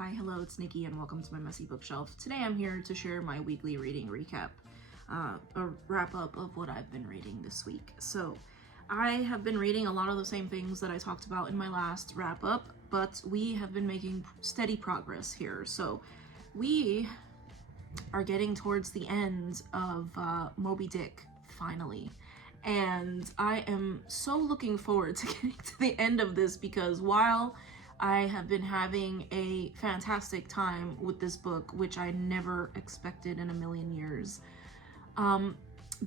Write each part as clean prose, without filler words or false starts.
Hi, hello, it's Nikki and welcome to my messy bookshelf. Today I'm here to share my weekly reading recap, a wrap-up of what I've been reading this week. So, I have been reading a lot of the same things that I talked about in my last wrap-up, but we have been making steady progress here. So, we are getting towards the end of Moby Dick, finally. And I am so looking forward to getting to the end of this because while I have been having a fantastic time with this book, which I never expected in a million years.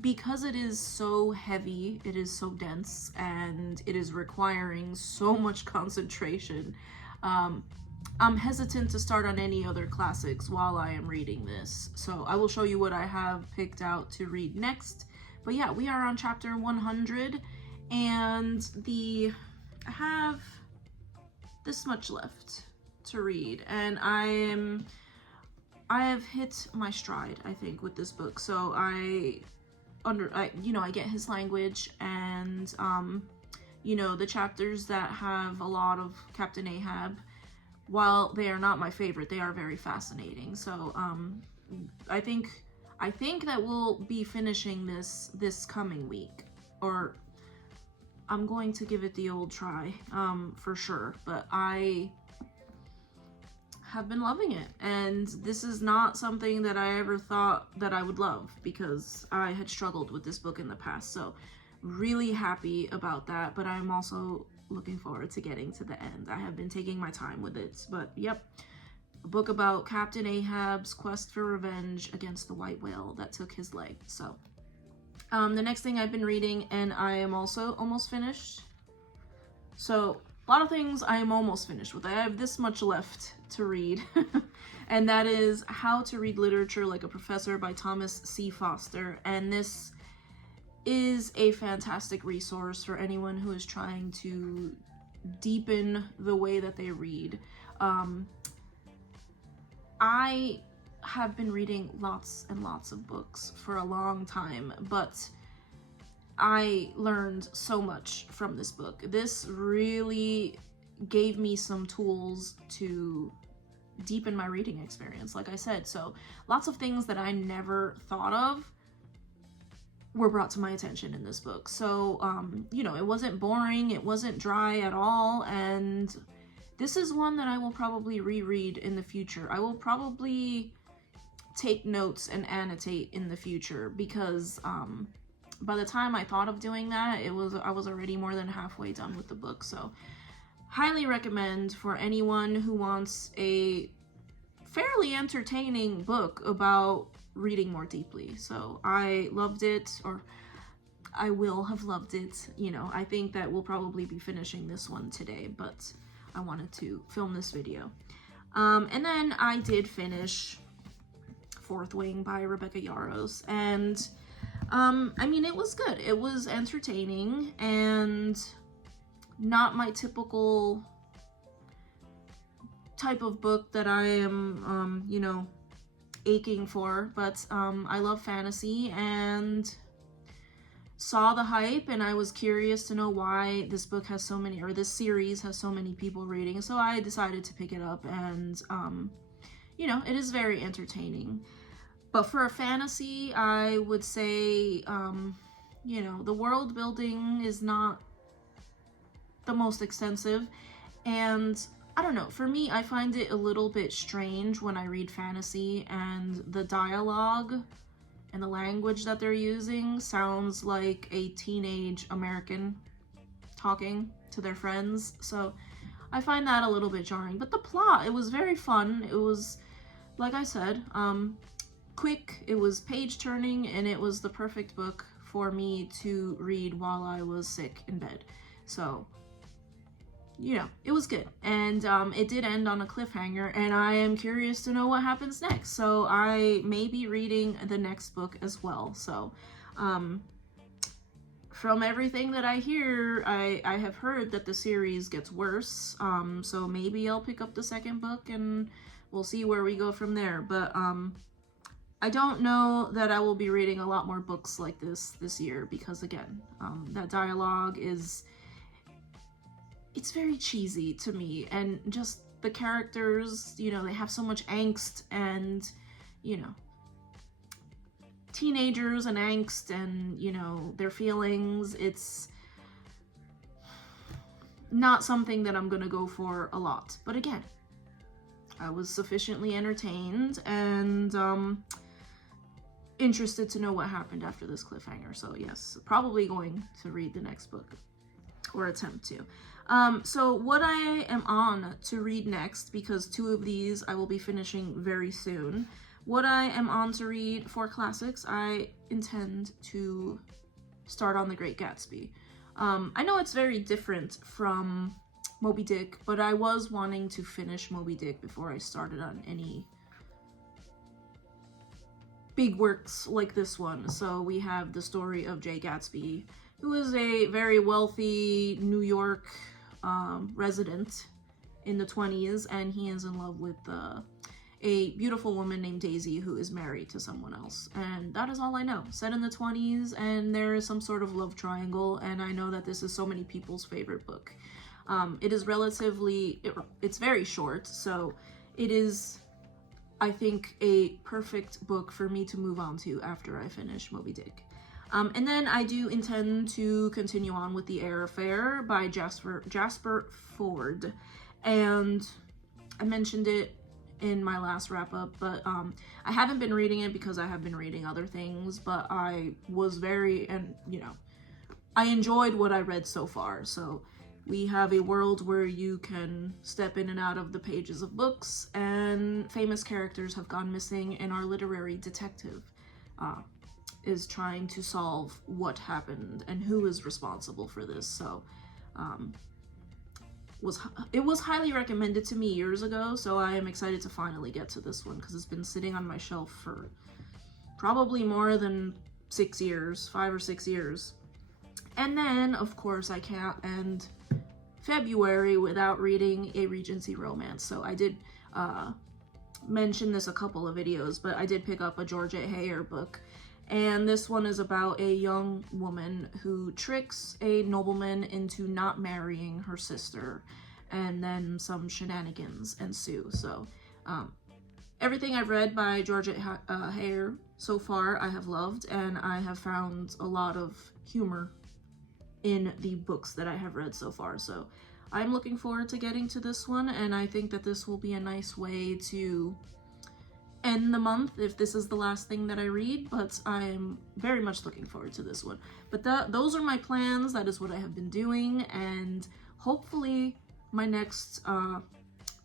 Because it is so heavy, it is so dense, and it is requiring so much concentration, I'm hesitant to start on any other classics while I am reading this. So I will show you what I have picked out to read next. But yeah, we are on chapter 100, and I have this much left to read, and I have hit my stride, I think, with this book. So I get his language, and the chapters that have a lot of Captain Ahab, while they are not my favorite, they are very fascinating. So I think that we'll be finishing this coming week, or I'm going to give it the old try, for sure, but I have been loving it, and this is not something that I ever thought that I would love, because I had struggled with this book in the past, so really happy about that, but I'm also looking forward to getting to the end. I have been taking my time with it, but yep, a book about Captain Ahab's quest for revenge against the white whale that took his leg, so. The next thing I've been reading, and I am also almost finished. So, a lot of things I am almost finished with. I have this much left to read. And that is How to Read Literature Like a Professor by Thomas C. Foster. And this is a fantastic resource for anyone who is trying to deepen the way that they read. I have been reading lots and lots of books for a long time, but I learned so much from this book. This really gave me some tools to deepen my reading experience, like I said. So lots of things that I never thought of were brought to my attention in this book. So, it wasn't boring, it wasn't dry at all, and this is one that I will probably reread in the future. I will probably take notes and annotate in the future, because by the time I thought of doing that, I was already more than halfway done with the book. So highly recommend for anyone who wants a fairly entertaining book about reading more deeply. So I loved it, or I will have loved it. I think that we'll probably be finishing this one today, but I wanted to film this video. And then I did finish Fourth Wing by Rebecca Yarros, and it was good. It was entertaining and not my typical type of book that I am aching for, but I love fantasy and saw the hype, and I was curious to know why this book has so many, or this series has so many people reading, so I decided to pick it up, and it is very entertaining. But for a fantasy, I would say, the world building is not the most extensive. And I don't know, for me, I find it a little bit strange when I read fantasy and the dialogue and the language that they're using sounds like a teenage American talking to their friends. So I find that a little bit jarring. But the plot, it was very fun. It was, like I said, quick, it was page turning, and it was the perfect book for me to read while I was sick in bed. So, it was good. And it did end on a cliffhanger, and I am curious to know what happens next. So I may be reading the next book as well. So from everything that I hear, I have heard that the series gets worse. So maybe I'll pick up the second book and we'll see where we go from there. But I don't know that I will be reading a lot more books like this year, because again, that dialogue it's very cheesy to me, and just the characters, you know, they have so much angst and, you know, teenagers and angst and, you know, their feelings. It's not something that I'm gonna go for a lot. But again, I was sufficiently entertained and interested to know what happened after this cliffhanger. So yes, probably going to read the next book, or attempt to. So what I am on to read next, because 2 of these I will be finishing very soon. What I am on to read for classics, I intend to start on The Great Gatsby. I know it's very different from Moby Dick, but I was wanting to finish Moby Dick before I started on any big works like this one. So we have the story of Jay Gatsby, who is a very wealthy New York resident in the 20s, and he is in love with a beautiful woman named Daisy who is married to someone else. And that is all I know. Set in the 20s, and there is some sort of love triangle, and I know that this is so many people's favorite book. It is it's very short, so it is, I think, a perfect book for me to move on to after I finish Moby Dick. And then I do intend to continue on with The Eyre Affair by Jasper Fforde. And I mentioned it in my last wrap-up, but I haven't been reading it because I have been reading other things, but I was I enjoyed what I read so far. So we have a world where you can step in and out of the pages of books, and famous characters have gone missing, and our literary detective is trying to solve what happened and who is responsible for this. So it was highly recommended to me years ago, so I am excited to finally get to this one, because it's been sitting on my shelf for probably more than 6 years, 5 or 6 years. And then, of course, I can't end February without reading a Regency romance. So I did mention this a couple of videos, but I did pick up a Georgette Eyre book. And this one is about a young woman who tricks a nobleman into not marrying her sister, and then some shenanigans ensue. So everything I've read by Georgette Eyre so far I have loved, and I have found a lot of humor in the books that I have read so far. So I'm looking forward to getting to this one, and I think that this will be a nice way to end the month if this is the last thing that I read, but I'm very much looking forward to this one. But those are my plans. That is what I have been doing, and hopefully my next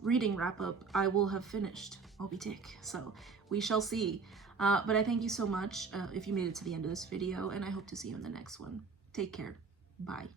reading wrap-up I will have finished Moby Dick, so we shall see. But I thank you so much if you made it to the end of this video, and I hope to see you in the next one. Take care. Bye.